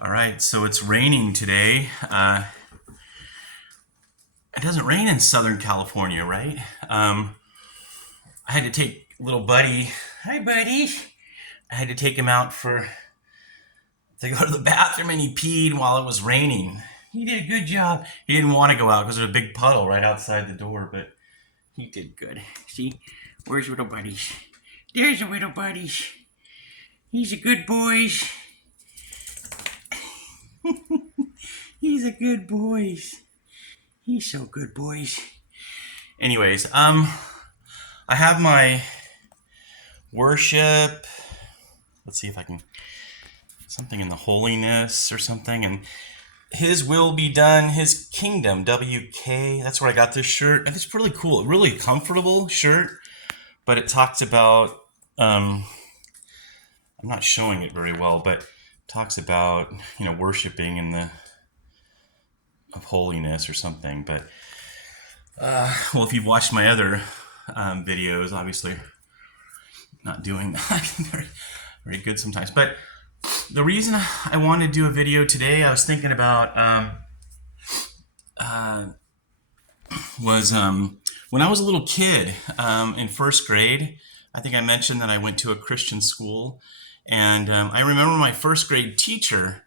All right, so it's raining today. It doesn't rain in Southern California, right? I had to take little buddy. Hi, buddy. I had to take him out to go to the bathroom, and he peed while it was raining. He did a good job. He didn't want to go out because there's a big puddle right outside the door, but he did good. See, where's little buddy? There's a little buddy. He's a good boy. He's a good boy. He's so good, boys. Anyways, I have my worship. Let's see if I can something in the holiness or something, and His will be done, His kingdom. WK. That's where I got this shirt, and it's really cool, really comfortable shirt. But it talks about. I'm not showing it very well, but it talks about worshiping in the of holiness or something. But well, if you've watched my other videos, obviously not doing that very, very good sometimes. But the reason I wanted to do a video today, I was thinking about was when I was a little kid in first grade. I think I mentioned that I went to a Christian school, and I remember my first grade teacher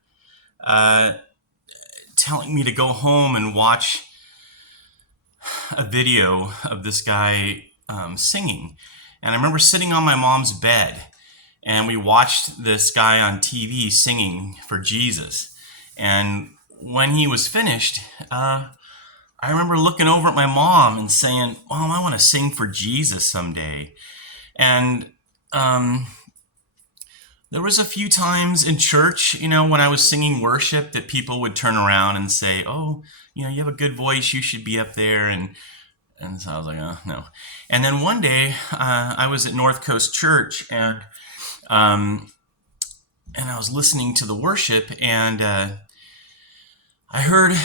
telling me to go home and watch a video of this guy singing. And I remember sitting on my mom's bed, and we watched this guy on TV singing for Jesus. And when he was finished, I remember looking over at my mom and saying, "Mom, I want to sing for Jesus someday." And there was a few times in church, when I was singing worship, that people would turn around and say, "Oh, you have a good voice. You should be up there." And so I was like, "Oh, no." And then one day, I was at North Coast Church, and I was listening to the worship, and I heard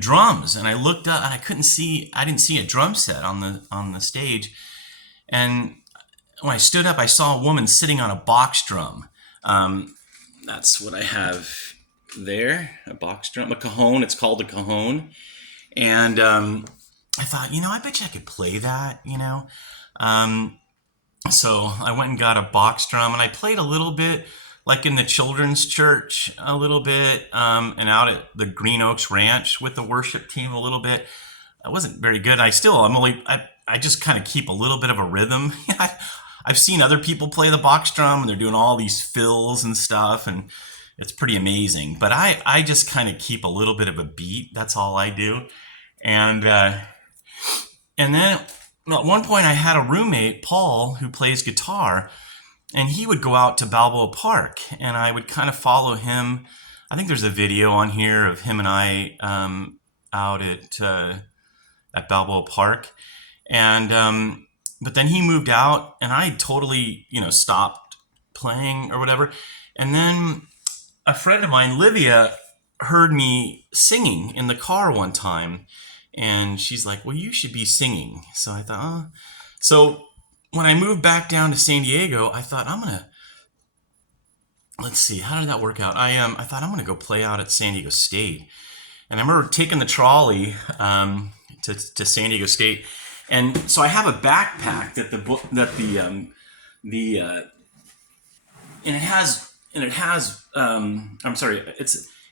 drums, and I looked up, and I didn't see a drum set on the stage. And when I stood up, I saw a woman sitting on a box drum. That's what I have there, a box drum, a cajon. It's called a cajon. And I thought, I bet you I could play that, So I went and got a box drum, and I played a little bit, like in the children's church, a little bit, and out at the Green Oaks Ranch with the worship team a little bit. I wasn't very good. I just kind of keep a little bit of a rhythm. I've seen other people play the box drum, and they're doing all these fills and stuff, and it's pretty amazing. But I just kind of keep a little bit of a beat. That's all I do. And then at one point I had a roommate, Paul, who plays guitar, and he would go out to Balboa Park, and I would kind of follow him. I think there's a video on here of him and I out at Balboa Park. And but then he moved out, and I totally, stopped playing or whatever. And then a friend of mine, Livia, heard me singing in the car one time, and she's like, "Well, you should be singing." So I thought, oh. So when I moved back down to San Diego, I thought, let's see, how did that work out? I thought I'm gonna go play out at San Diego State, and I remember taking the trolley to San Diego State. And so I have a backpack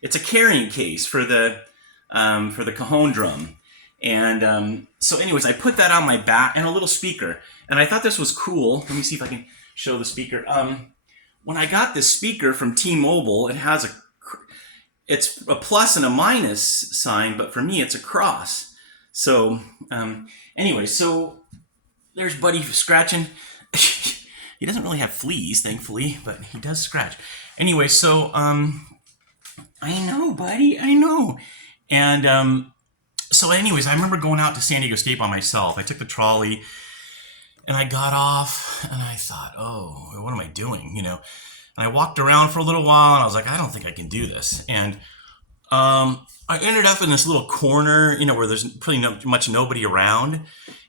it's a carrying case for the cajon drum. And so anyways, I put that on my back, and a little speaker. And I thought this was cool. Let me see if I can show the speaker. When I got this speaker from T-Mobile, it's a plus and a minus sign, but for me it's a cross. So anyway, so there's Buddy scratching. He doesn't really have fleas, thankfully, but he does scratch. Anyway, so I know, Buddy, I know. And so anyways, I remember going out to San Diego State by myself. I took the trolley, and I got off, and I thought, oh, what am I doing? And I walked around for a little while, and I was like, I don't think I can do this. And I ended up in this little corner, where there's pretty much nobody around.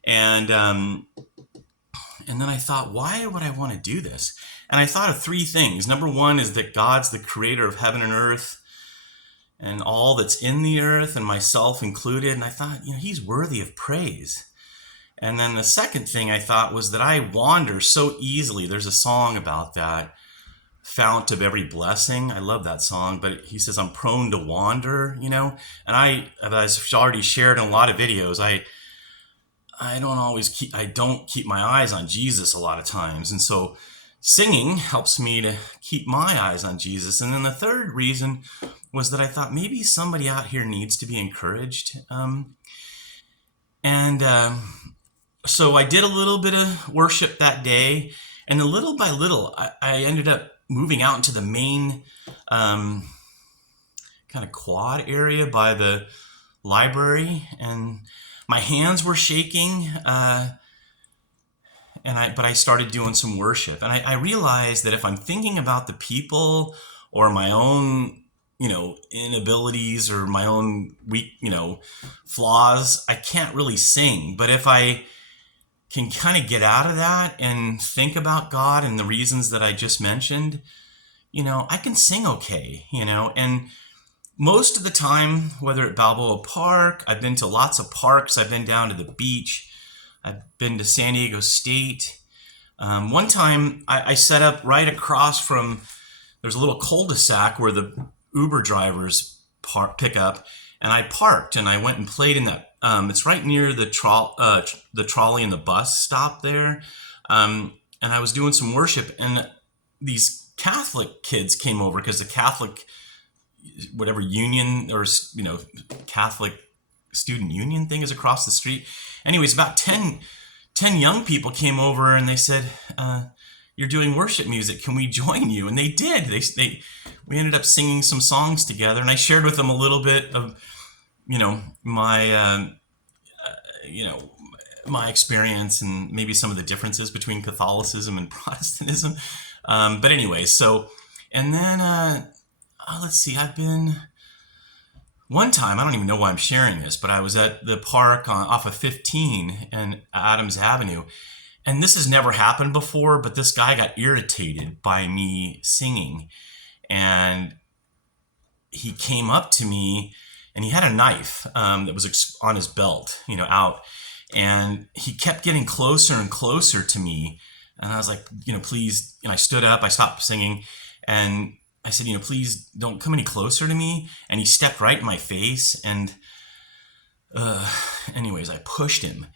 And then I thought, why would I want to do this? And I thought of three things. Number one is that God's the creator of heaven and earth and all that's in the earth, and myself included. And I thought, he's worthy of praise. And then the second thing I thought was that I wander so easily. There's a song about that, fount of every blessing. I love that song, but he says I'm prone to wander, and as I've already shared in a lot of videos, I don't keep my eyes on Jesus a lot of times. And so singing helps me to keep my eyes on Jesus. And then the third reason was that I thought maybe somebody out here needs to be encouraged. So I did a little bit of worship that day, and then little by little, I ended up moving out into the main kind of quad area by the library, and my hands were shaking, but I started doing some worship, and I realized that if I'm thinking about the people or my own inabilities or my own weak flaws, I can't really sing. But if I can kind of get out of that and think about God and the reasons that I just mentioned, I can sing okay, and most of the time, whether at Balboa Park, I've been to lots of parks, I've been down to the beach, I've been to San Diego State. One time I set up right across from, there's a little cul-de-sac where the Uber drivers pick up, and I parked and I went and played in that. It's right near the trolley and the bus stop there. And I was doing some worship, and these Catholic kids came over because the Catholic, whatever union or, Catholic student union thing is across the street. Anyways, about 10 young people came over and they said, you're doing worship music. Can we join you? And they did. We ended up singing some songs together, and I shared with them a little bit of, my experience and maybe some of the differences between Catholicism and Protestantism. But anyway, and then, let's see, one time, I don't even know why I'm sharing this, but I was at the park off of 15 and Adams Avenue. And this has never happened before, but this guy got irritated by me singing. And he came up to me, and he had a knife that was on his belt, out. And he kept getting closer and closer to me. And I was like, please. And I stood up, I stopped singing, and I said, please don't come any closer to me. And he stepped right in my face. And anyways, I pushed him.